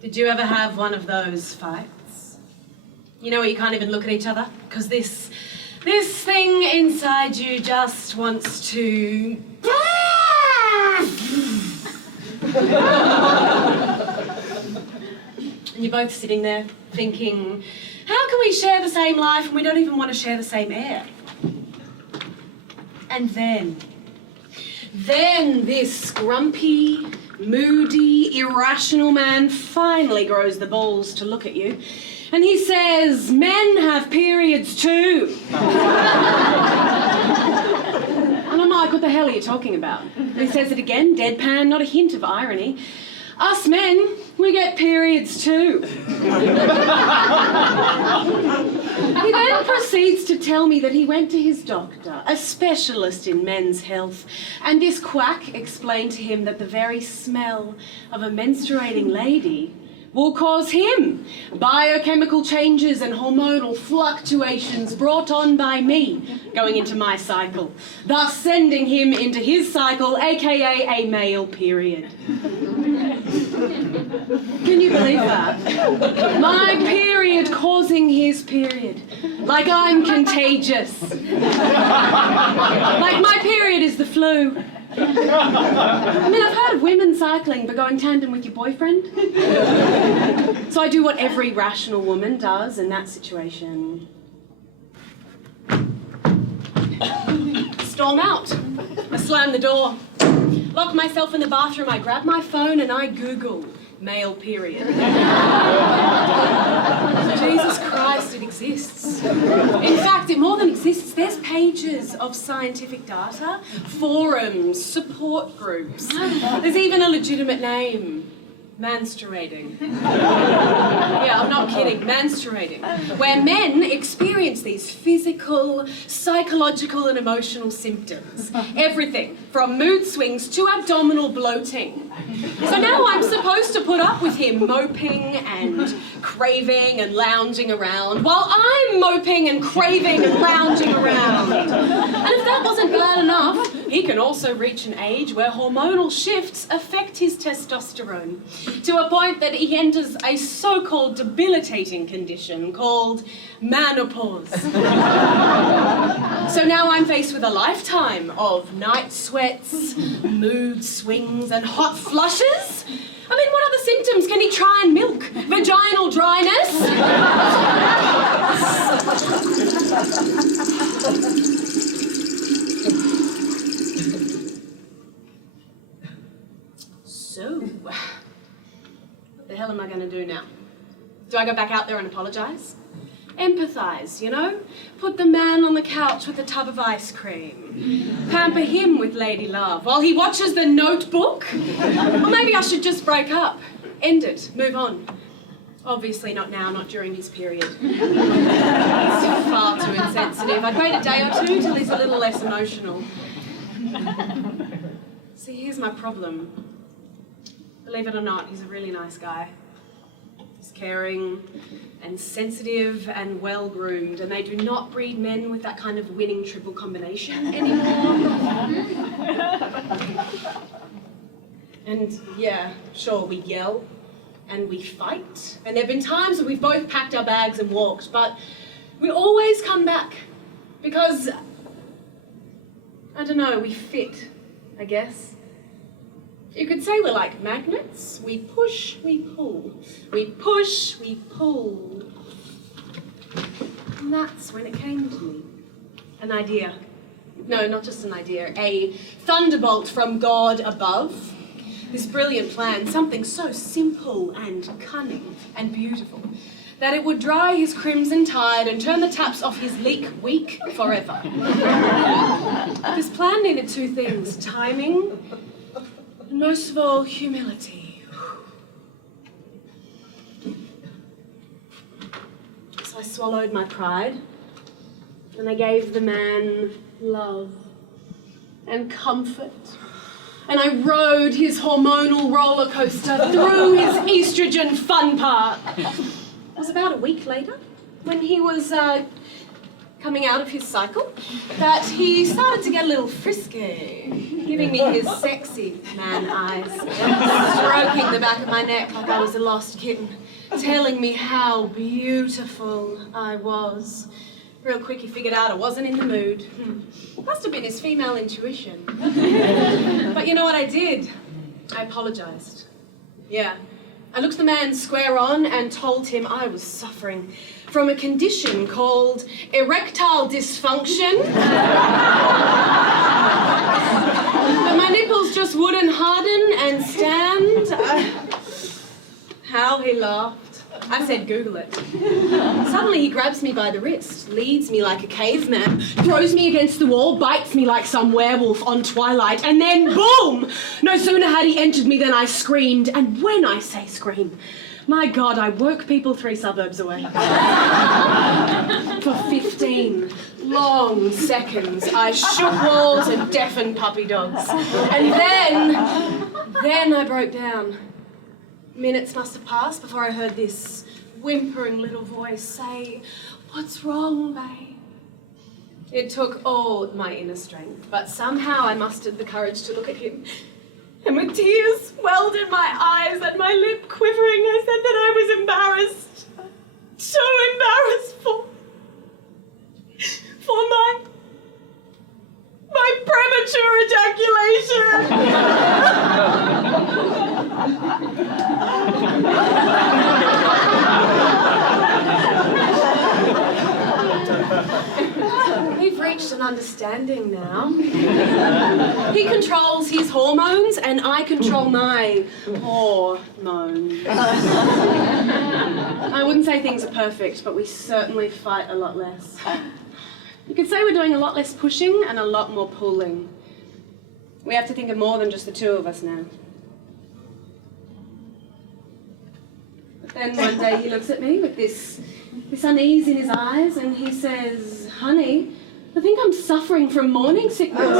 Did you ever have one of those fights? You know where you can't even look at each other? Because this thing inside you just wants to... And you're both sitting there thinking, how can we share the same life and we don't even want to share the same air? And then this grumpy, moody, irrational man finally grows the balls to look at you. And he says, men have periods too. And I'm like, what the hell are you talking about? And he says it again, deadpan, not a hint of irony. Us men, we get periods too. He then proceeds to tell me that he went to his doctor, a specialist in men's health, and this quack explained to him that the very smell of a menstruating lady will cause him biochemical changes and hormonal fluctuations brought on by me going into my cycle, thus sending him into his cycle, aka a male period. Can you believe that? My period causing his period. Like I'm contagious. Like my period is the flu. I mean, I've heard of women cycling but going tandem with your boyfriend. So I do what every rational woman does in that situation. Storm out. I slam the door. Lock myself in the bathroom. I grab my phone and I Google male period. Jesus Christ, it exists. In fact, it more than exists. There's pages of scientific data, forums, support groups. There's even a legitimate name. Manstruating. Yeah, I'm not kidding. Manstruating. Where men experience these physical, psychological and emotional symptoms. Everything from mood swings to abdominal bloating. So now I'm supposed to put up with him moping and craving and lounging around while I'm moping and craving and lounging around. And if that wasn't bad enough, he can also reach an age where hormonal shifts affect his testosterone to a point that he enters a so-called debilitating condition called menopause. So now I'm faced with a lifetime of night sweats, mood swings, and hot flushes. I mean, what other symptoms can he try and milk? Vaginal dryness? So, what the hell am I going to do now? Do I go back out there and apologise? Empathise, you know? Put the man on the couch with a tub of ice cream. Pamper him with lady love while he watches The Notebook? Or maybe I should just break up. End it. Move on. Obviously not now, not during his period. He's far too insensitive. I'd wait a day or two till he's a little less emotional. See, here's my problem. Believe it or not, he's a really nice guy. He's caring and sensitive and well-groomed, and they do not breed men with that kind of winning triple combination anymore. And yeah, sure, we yell and we fight, and there have been times when we've both packed our bags and walked, but we always come back because, I don't know, we fit, I guess. You could say we're like magnets. We push, we pull. We push, we pull. And that's when it came to me. An idea. No, not just an idea. A thunderbolt from God above. This brilliant plan, something so simple and cunning and beautiful that it would dry his crimson tide and turn the taps off his leak weak forever. This plan needed two things: timing, and most of all, humility. So I swallowed my pride, and I gave the man love and comfort and I rode his hormonal roller coaster through his estrogen fun part. It was about a week later, when he was coming out of his cycle, that he started to get a little frisky, giving me his sexy man eyes, stroking the back of my neck like I was a lost kitten, telling me how beautiful I was. Real quick he figured out I wasn't in the mood. Must have been his female intuition. But you know what I did? I apologised. Yeah. I looked the man square on and told him I was suffering from a condition called erectile dysfunction. But my nipples just wouldn't harden and stand. How he laughed. I said, Google it. Suddenly he grabs me by the wrist, leads me like a caveman, throws me against the wall, bites me like some werewolf on Twilight, and then boom! No sooner had he entered me than I screamed, and when I say scream, my God, I woke people 3 suburbs away. For 15 long seconds, I shook walls and deafened puppy dogs. And then I broke down. Minutes must have passed before I heard this whimpering little voice say, "What's wrong, babe?" It took all my inner strength, but somehow I mustered the courage to look at him. And with tears welled in my eyes and my lip quivering, I said that I was embarrassed. So embarrassed for my premature ejaculation. We've reached an understanding now. He controls his hormones and I control my hormones. I wouldn't say things are perfect, but we certainly fight a lot less. You could say we're doing a lot less pushing and a lot more pulling. We have to think of more than just the 2 of us now. But then one day he looks at me with this unease in his eyes and he says, "Honey, I think I'm suffering from morning sickness."